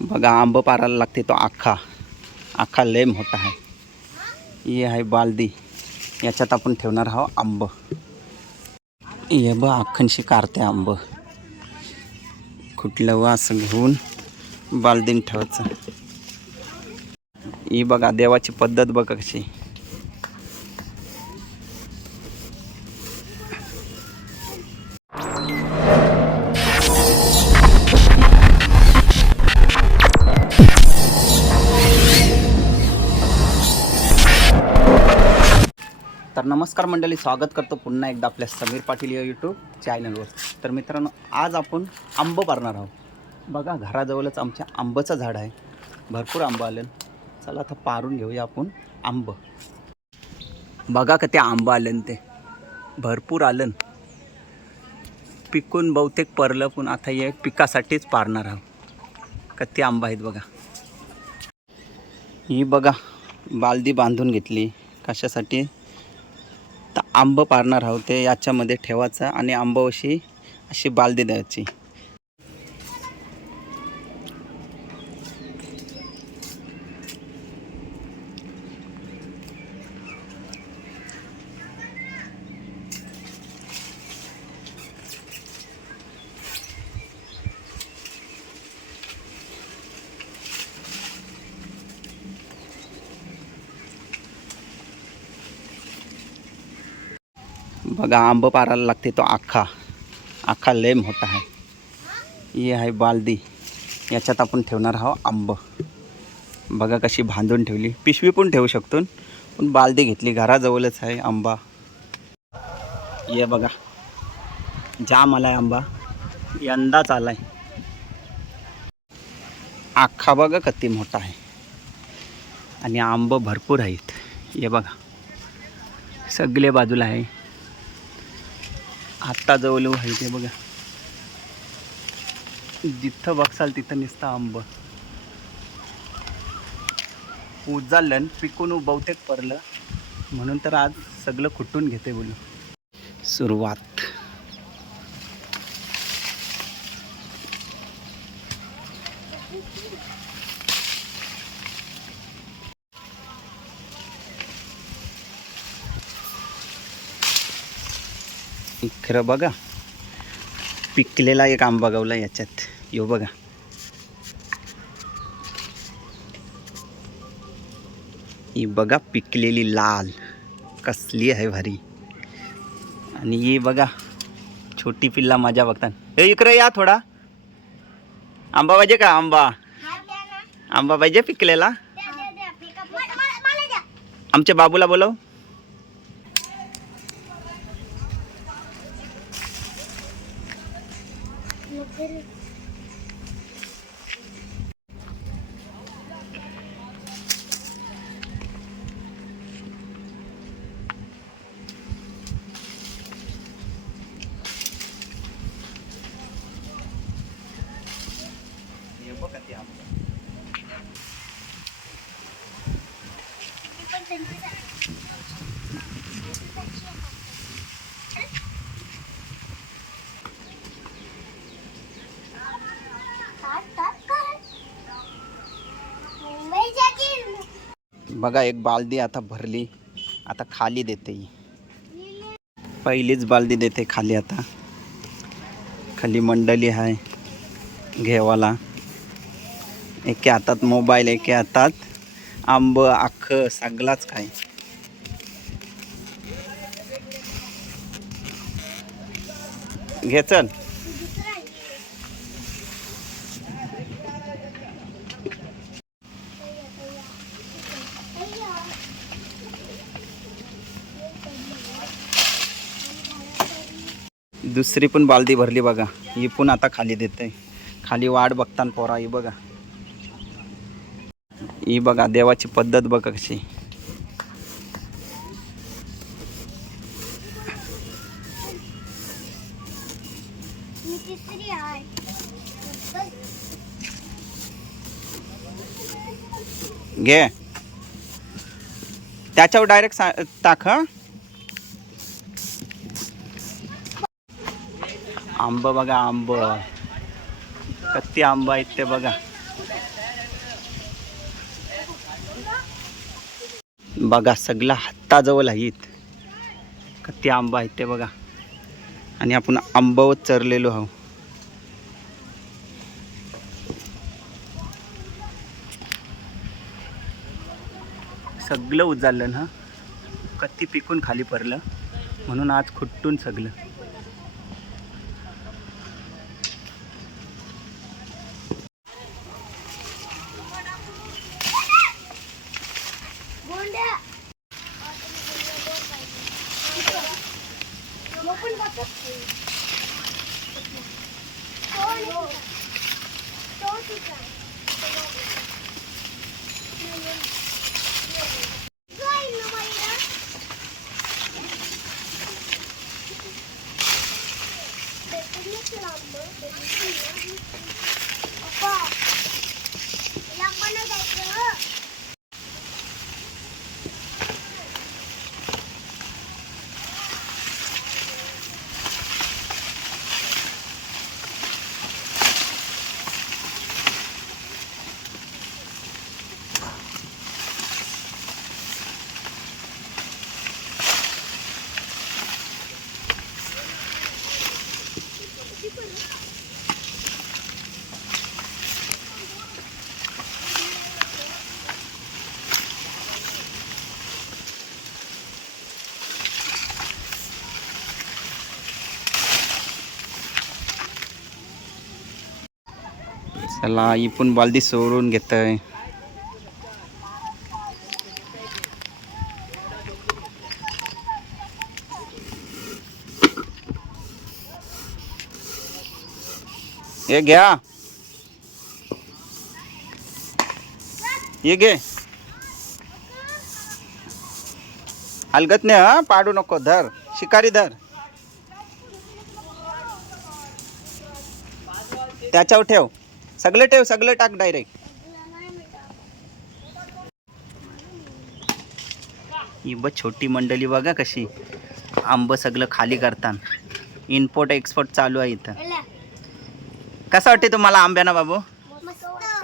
बघा आंब पारायला लागते तो अख्खा अख्खा लय मोठा आहे. ही आहे बालदी, याच्यात आपण ठेवणार आहोत आंब. हे बघ अख्खनशी कारते आंब, कुठलं व असं घेऊन बालदीन ठेवायचं. ही बघा देवाची पद्धत बघा कशी. तर नमस्कार मंडळी, स्वागत करतो पुन्हा एकदा आपल्या समीर पाटील या यूट्यूब चॅनलवर. तर मित्रांनो, आज आपण आंब पारणार आहोत. बघा घराजवळच आमच्या आंबाचं झाड आहे, भरपूर आंबा आलं. चला आता पारून घेऊया आपण आंब. बघा का ते आंब आलं, ते भरपूर आलं, पिकून बहुतेक परलं, पण आता हे पिकासाठीच पारणार आहोत. किती आंबा आहेत बघा. ही बघा बालदी बांधून घेतली कशासाठी, तर आंब पारणार आहोत. ते याच्यामध्ये ठेवायचं आणि आंबावशी अशी बालदी द्यायची. बघा आंब पारायला लागते तो अख्खा अख्खा लय मोठा आहे. ही आहे बालदी, याच्यात आपण ठेवणार आहोत आंब. बघा कशी बांधून ठेवली, पिशवी पण ठेवू शकतो, पण बालदी घेतली, घराजवळच आहे आंबा. ये बघा जाम आलाय आंबा, यंदाच आलाय अख्खा. बघा किती मोठा आहे आणि आंब भरपूर आहेत. हे बघा सगळे बाजूला आहे, आत्ता जवळ आहे ते बघा. जिथं बघसाल तिथं नुसतं आंब. उजाळलं, पिकून बहुतेक परलं, म्हणून तर आज सगळं खुटून घेते बोलू. सुरुवात खरं बघा, पिकलेला एक आंबा गावला याच्यात. यो बघा ही बघा पिकलेली लाल कसली आहे भारी. आणि ही बघा छोटी पिल्ला माझ्या बघतात. हे इकडे या थोडा. आंबा पाहिजे का? आंबा पाहिजे पिकलेला. आमच्या बाबूला बोलव. बघा एक बालदी आता भरली, आता खाली देते. पहिलीच बालदी देते खाली. आता खाली मंडळी आहे घेवाला. एके हातात मोबाईल, एके हातात आंब अख्खं सगळाच काय. घे चल. दुसरी पण बालदी भरली बघा. ही पण आता खाली देते. खाली वाट बघताना पोरा. ही बघा, ही बघा देवाची पद्धत बघा कशी. घे त्याच्यावर डायरेक्ट टाक. हा आंब बघा आंब. किती आंबा आहेत ते बघा. बघा सगळा हाताजवळ आहेत. किती आंबा आहेत ते बघा. आणि आपण आंबावर चरलेलो आहोत. सगळं उजाळलं ना, किती पिकून खाली पडलं म्हणून आज खुट्टून सगळं. चला ही पण बालदी सोडून घेतोय. हे घ्या, ये घे. हलगत नाही हा, पाडू नको. धर शिकारी धर. त्याच्यावर ठेव. सगळं ठेव, सगळं टाक डायरेक्ट. ही बघ छोटी मंडळी बघा कशी आंब सगळं खाली करतात. इम्पोर्ट एक्सपोर्ट चालू आहे इथं. कसं वाटते तुम्हाला आंब्याना बाबू?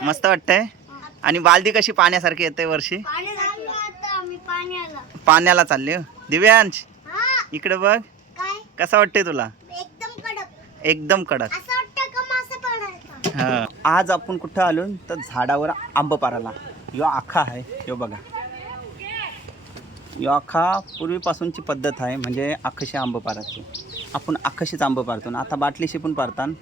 मस्त वाटतंय. आणि बालदी कशी पाण्यासारखी येते वर्षी? पाण्याला चालले. दिव्यांश इकडे बघ, कसं वाटते तुला? एकदम कडक. हा, आज आपण कुठं आलो तर झाडावर आंब पाराला. यो आखा आहे, यो बघा. यो आखा पूर्वीपासूनची पद्धत आहे, म्हणजे आखशी आंब पारायची. आपण आखशीच आंब पारतो. आता बाटलीशी पण पारतात,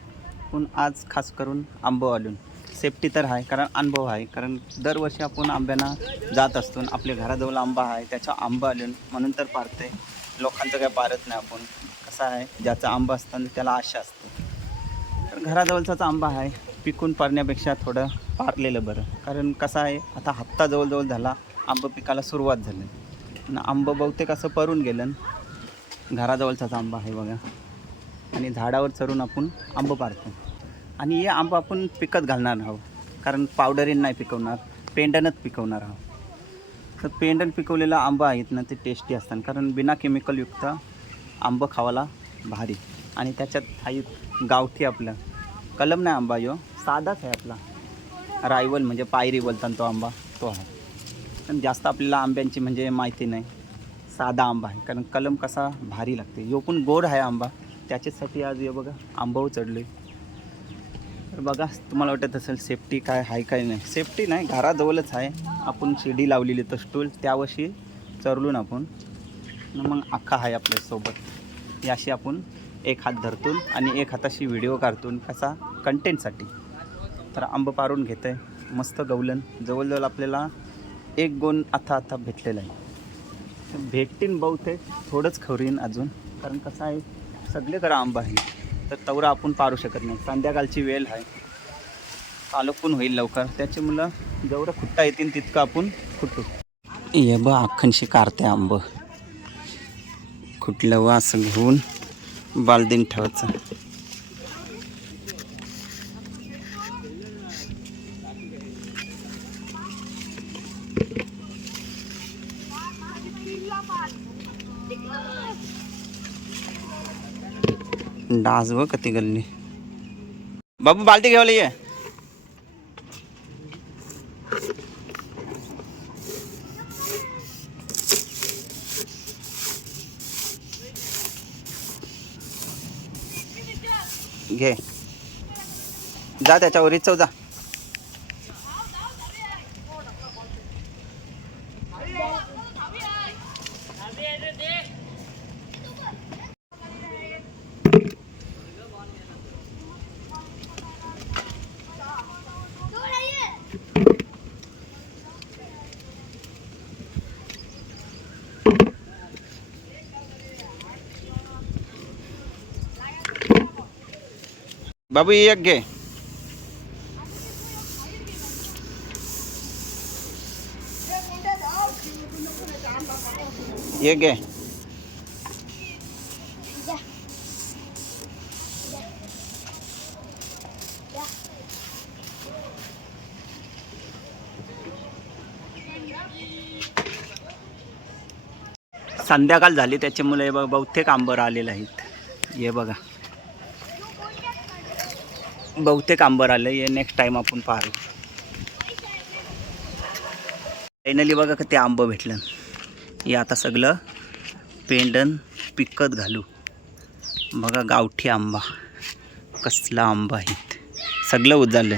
पण आज खास करून आंब आलून सेफ्टी तर आहे, कारण अनुभव आहे. कारण दरवर्षी आपण आंब्यांना जात असतो. आपल्या घराजवळ आंबा आहे, त्याचा आंबा आलून म्हणून तर पारते. लोकांचं काय पारत नाही आपण. कसं आहे, ज्याचा आंबा असतं त्याला आशा असते. तर घराजवळचाच आंबा आहे, पिकून पारण्यापेक्षा थोडं पारलेलं बरं. कारण कसं आहे, आता हप्ता जवळजवळ झाला आंबा पिकाला सुरुवात झाली आणि आंबं बहुतेक असं परून गेलं. घराजवळचाच आंबा आहे बघा. आणि झाडावर चढून आपण आंबं पारतो. आणि हे आंबा आपण पिकत घालणार आहोत, कारण पावडरीन नाही पिकवणार, पेंडनच पिकवणार आहोत. तर पेंडन पिकवलेला आंबा आहेत ना, ते टेस्टी असतात. कारण बिना केमिकलयुक्त आंबं खावाला भारी. आणि त्याच्यात आहेत गावठी आपलं कलम नाही आंबा, यो साधाच आहे आपला. रायवल म्हणजे पायरी बोलतात तो आंबा, तो आहे. पण जास्त आपल्याला आंब्यांची म्हणजे माहिती नाही. साधा आंबा आहे, कारण कलम कसा भारी लागते. यो पण गोड आहे आंबा, त्याच्यासाठी आज हे बघा आंबावर चढलो आहे. तर बघा तुम्हाला वाटत असेल सेफ्टी काय आहे काय नाही. सेफ्टी नाही, घराजवळच आहे. आपण शिडी लावलेली तर स्टूल त्यावर्षी चरलून आपण मग अख्खा आहे आपल्यासोबत. याशी आपण एक हात धरतून आणि एक हाताशी व्हिडिओ काढतून, कसा कंटेंटसाठी. तर आंब पारून घेतं आहे मस्त गवलन. जवळजवळ आपल्याला एक गोण आता भेटलेला आहे. भेटतीन बहुतेक, थोडंच खवरीन अजून. कारण कसं आहे, सगळीकडे आंबा आहे, तर तवरा आपण पारू शकत नाही. संध्याकाळची वेळ आहे, चालू पण होईल लवकर. त्याची मुलं जेवढं खुट्टा येतील तितकं आपण खुट्टू. ये बघ अख्खनशी कारते आंब. कुठलं व असं घेऊन बालदीन ठेवायचं. डास व कती गल्ली बाबू बाल्टी घेवायला ये. घे जा त्याच्यावर इचव जा. बाबू ये एक घे. ये घे. संध्याकाळ झाली त्याच्यामुळे हे बघा बहुतेक आंबर आलेले आहेत. हे बघा बहुतेक आंबर आले. हे नेक्स्ट टाइम आपण पाहू. फायनली बघा का ते आंबं भेटलं. हे आता सगळं पेंडन पिकत घालू. बघा गावठी आंबा कसला आंबा आहेत. सगळं उजाडलं.